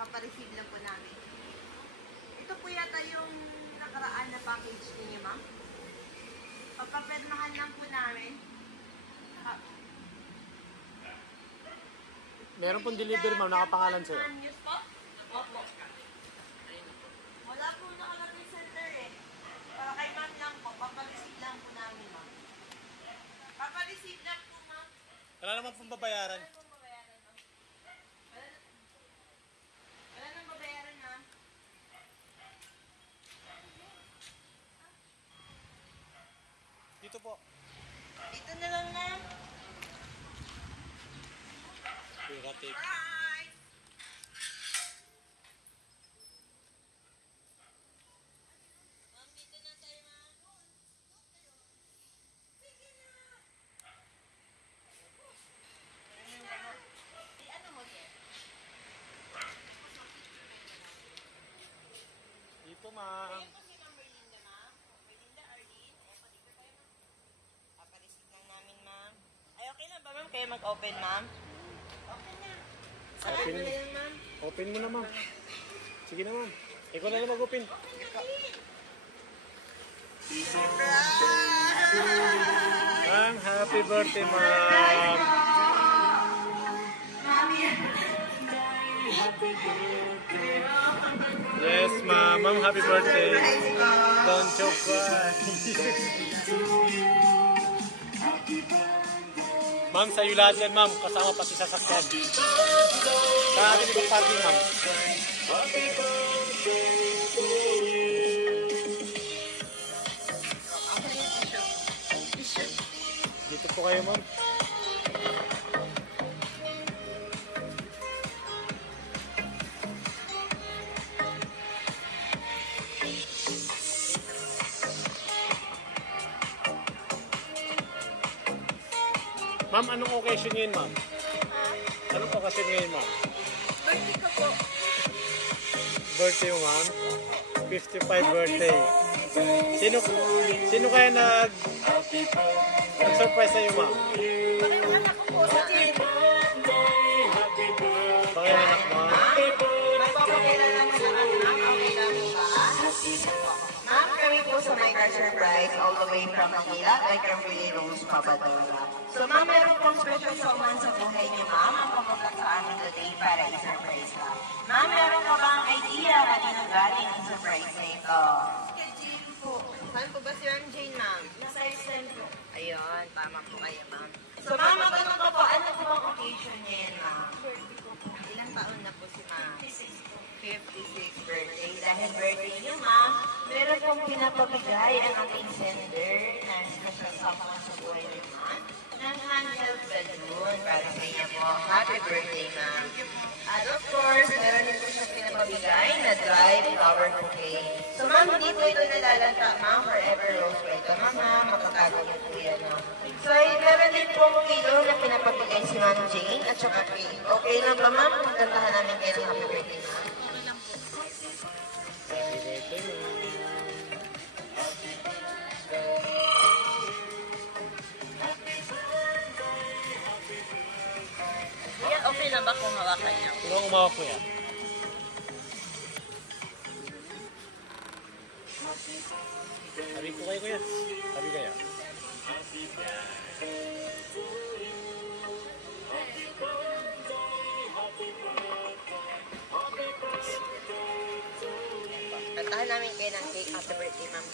Papareceive lang po namin. Ito po yata yung nakaraan na package ninyo, ma'am. Papapirmahan lang po namin. Meron pong delivery, ma'am. Nakapangalan sa'yo. Opo. Wala po nakalagay center eh. Para kay ma'am lang po. Papareceive lang po namin, ma'am. Papareceive lang po, ma'am. Wala naman pong babayaran. Wala nang babayaran, ma'am. Dito po. Dito na lang, ma'am. Pira tape. Bye! Ma'am, dito na tayo, ma'am. Sige na. Ano mo yan? Dito, ma'am. Ayan po si Ma'am Merlinda, ma'am. Merlinda, Arlene. Ayan po, dito tayo, ma'am. Papareceive lang namin, ma'am. Ay, okay lang ba, ma'am? Kayo mag-open, ma'am? Okay na. Open. Ano na yan, ma'am? Open mo na, ma'am. Sige na, ma'am. Ikaw na lang mag-open. Ma'am, happy birthday, ma'am. Yes, ma'am. Ma'am, happy birthday. Don't you cry. Ma'am, sa'yo lahat yan, ma'am. Kasama pati sasakyan. Sa atin ibang parking, ma'am. Dito po kayo, ma'am. Ma'am, anong occasion ngayon, ma'am? Anong occasion ngayon, ma'am? Birthday ko po. Birthday mo, ma'am? 55 birthday. Sino kaya nag-surprise sa'yo, ma'am? Pakinanak ko po sa team. Pakianak, ma'am? Magpapakilala mo sa anak. Okay lang po ba? Ma'am, kami po sa My Car Surprise all the way from Manila by Carmeli Rose Pabadola. So ma'am, meron pong special someone sa buhay niyo, ma'am, ang pumunta sa amin today para i-surprise ka. Ma'am, meron ka bang idea kanino galing ang surprise na ito? Kay Jane po. Saan po ba si Ma'am Jane, ma'am? Nasa SM po. Ayun, tama po kayo, ma'am. So ma'am, matanong ko po, ano po ang occasion niya yan, ma'am? Ilang taon na po si ma'am? 56 birthday. Dahil birthday niyo, ma'am, meron pong pinapabigay ang ating sender na special someone sa buhay niyo, ma'am, ng handheld balloon para sa inyo po. Happy birthday, ma'am. At of course, meron din po siyang pinapabigay na drive flower bouquet. So ma'am, hindi po ito nalalanta, ma'am. Forever rose po ito, ma'am. Makatago niyo po yan, ma'am. So meron din po kilo na pinapabigay si Ma'am Jane at saka cake. Okay lang ba, ma'am? Magkantahan namin kayo ng happy birthday, ma'am. Okay na ba kung hawakan niya? Kung umawak po yan. Sabi ko kayo, kuya. Sabi kaya. Kantahan namin kayo ng cake. Happy birthday, ma'am.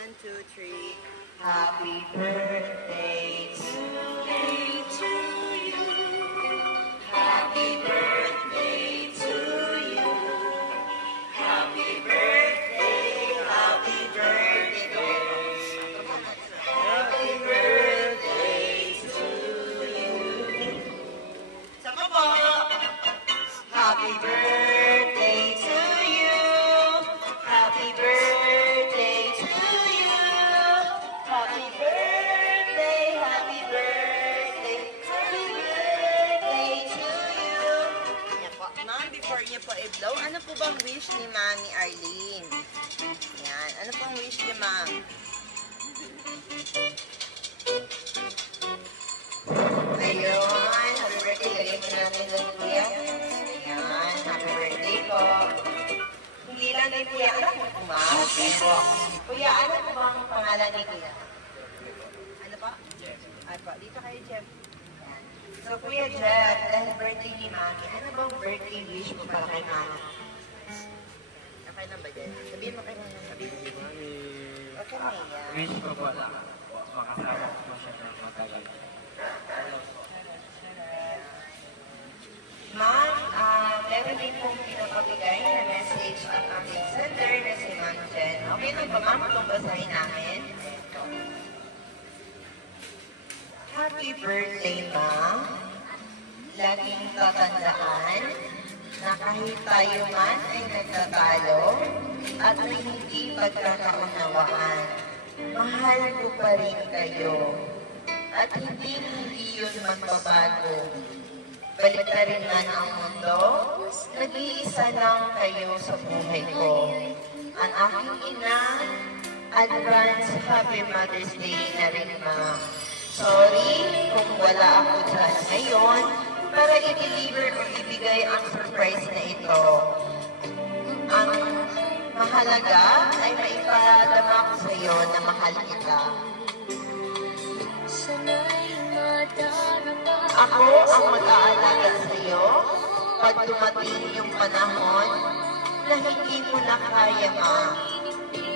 1, 2, 3. Happy birthday to you. Happy birthday to you. Happy birthday, happy birthday. Happy birthday to you. Sama po. Happy birthday to you. Happy birthday to you. Happy birthday, happy birthday, happy birthday to you. Yan po. Ma'am, before niyo po i-blow, ano po bang wish ni Mami Arlene? Yan. Ano pong wish ni Ma'am? lang kuya. Ayan, happy birthday po. Hindi lang ni kuya, alam mo po ma'am? Kuya, ano po bang pangalan ni kuya? Ano pa? Jeff. Ano pa? Dito kayo, Jeff. So, Kuya Jeff, dahil birthday ni Mami, ano bang birthday wish mo para kay Mami? Okay lang ba dyan? Sabihin mo kay Mami. Sabihin mo. Okay, Maya. Wish ko po lang. Makasama ko po siya ng matagal. Ma'am, meron din pong pinapabigay na message ang aming sender na si Ma'am Jen. Okay lang ba, Ma'am? Itong basahin namin. Happy birthday, Ma'am. Laging tatandaan na kahit tayo man ay nagtatalo at may hindi pagkakaunawaan, mahal ko pa rin kayo. At hindi yun magbabago. Balik na rin man ang mundo, nag-iisa lang kayo sa buhay ko. Ang aking ina, advance Happy Mother's Day na rin, Ma'am. Sorry kung wala ako dyan ngayon para i-deliver o ibigay ang surprise na ito. Ang mahalaga ay maipadama ko sa iyo na mahal kita. Ako ang mag-aalaga sa iyo pag dumating yung panahon na hindi mo na kaya, Ma.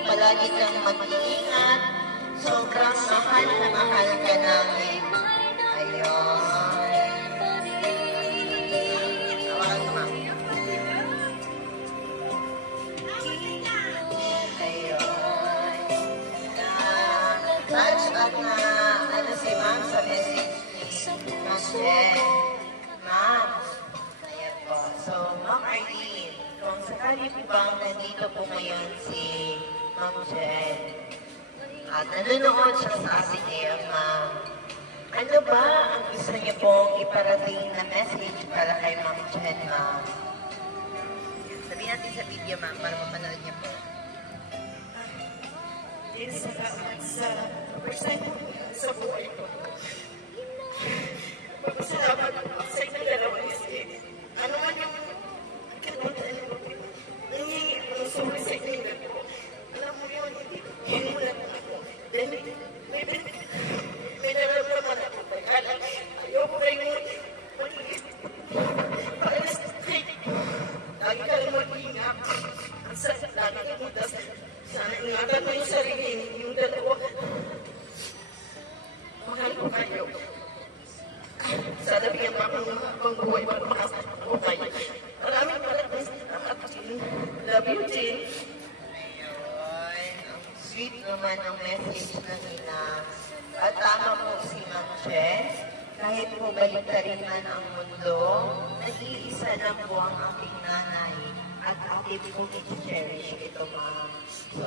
Palagi kang mag-iingat. Sobrang mahal na mahal ka namin. Ayun. Tawagan ka, ma'am. Ayun. Touch up na ano si ma'am sa message ni Ma'am Jen. Ma'am. Ayan po. So, Ma'am Arlene, kung sakali po bang nandito po ngayon si Ma'am Jen, at nanonood siya sa atin ngayon, Ma'am, ano ba ang gusto niyo pong iparating na message para kay Ma'am Jen, Ma'am? Sabihin natin sa video, Ma'am, para mapanood niya po. Salamat sa pagpasay sa buhay ko. Salamat sa inyong dalawang isip. Ano man yung kailangan mo, nangyayari ako ng sorry sa inyong dalawa. Alam mo yun, hindi mo lang ako. Then, may nararamdaman ako. Ayoko na yung mag-iisip. Para sa street, lagi ka lang mag-iingat. Ang sakit, lagi ka mag-dasal. Sana ingatan mo yung sarili, yung dalawa. Mahal ko kayo. Sana bigyan pa akong buhay para makasama ko kayo. Maraming salamat. Love you, Jane. Ayun. Ang sweet naman ang message ng ina. At tama po si Ma'am Jen. Kahit po baliktarin man ang mundo, nag-iisa lang po ang aking nanay. At atin po i-cherish ito, Ma'am. So,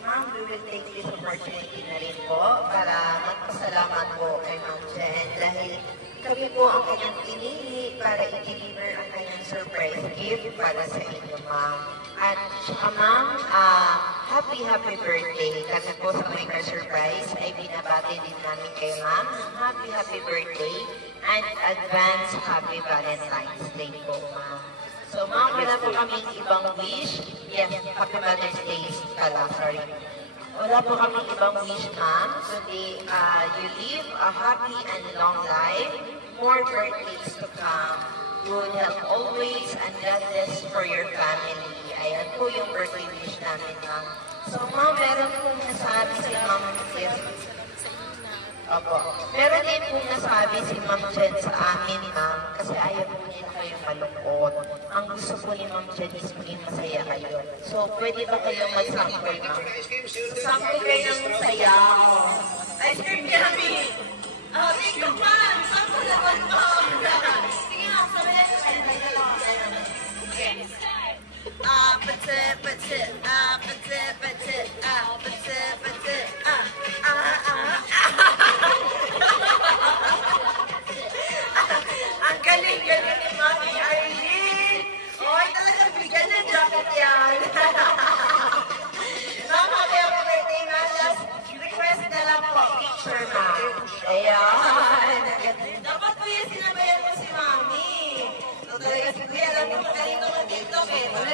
Ma'am, we will take this opportunity na rin po para magpasalamat po kay Ma'am Jen dahil kami po ang kanyang pinili para i-deliver ang kanyang surprise gift para sa inyo, Ma'am. At saka, Ma'am, happy birthday. Kasi po sa Micro Surprise ay binabati din namin kay Ma'am. Happy birthday and advance happy Valentine's Day po, Ma'am. So, Ma'am, wala po kaming ibang wish. Yes, Happy Mother's Day pala, sorry. Wala po kaming ibang wish, Ma'am. So, you live a happy and long life, more birthdays to come. Good health always, and God bless for your family. Ayan po yung birthday wish namin, Ma'am. So, Ma'am, meron po nasabi si Ma'am Jen. Opo. Meron din po nasabi si Ma'am Jen sa amin, Ma'am, kasi ayaw po niya kayong malungkot. Ang gusto po ni Ma'am Jen is maging masaya kayo. So, pwede ba kayong mag-sample, Ma'am? Sample kayo ng sayaw. Ice cream yummy! Thank you, Ma'am! Sample naman po! Sige nga, sabi na kayo. Okay. Ang galing-galing ni Mami Arlene! Oy, talagang bigyan ng jacket yan! Ma'am, happy birthday, Ma'am. Just request na lang po, picture, Ma'am. talaga si Kuya. Alam mo, magaling naman dito, eh.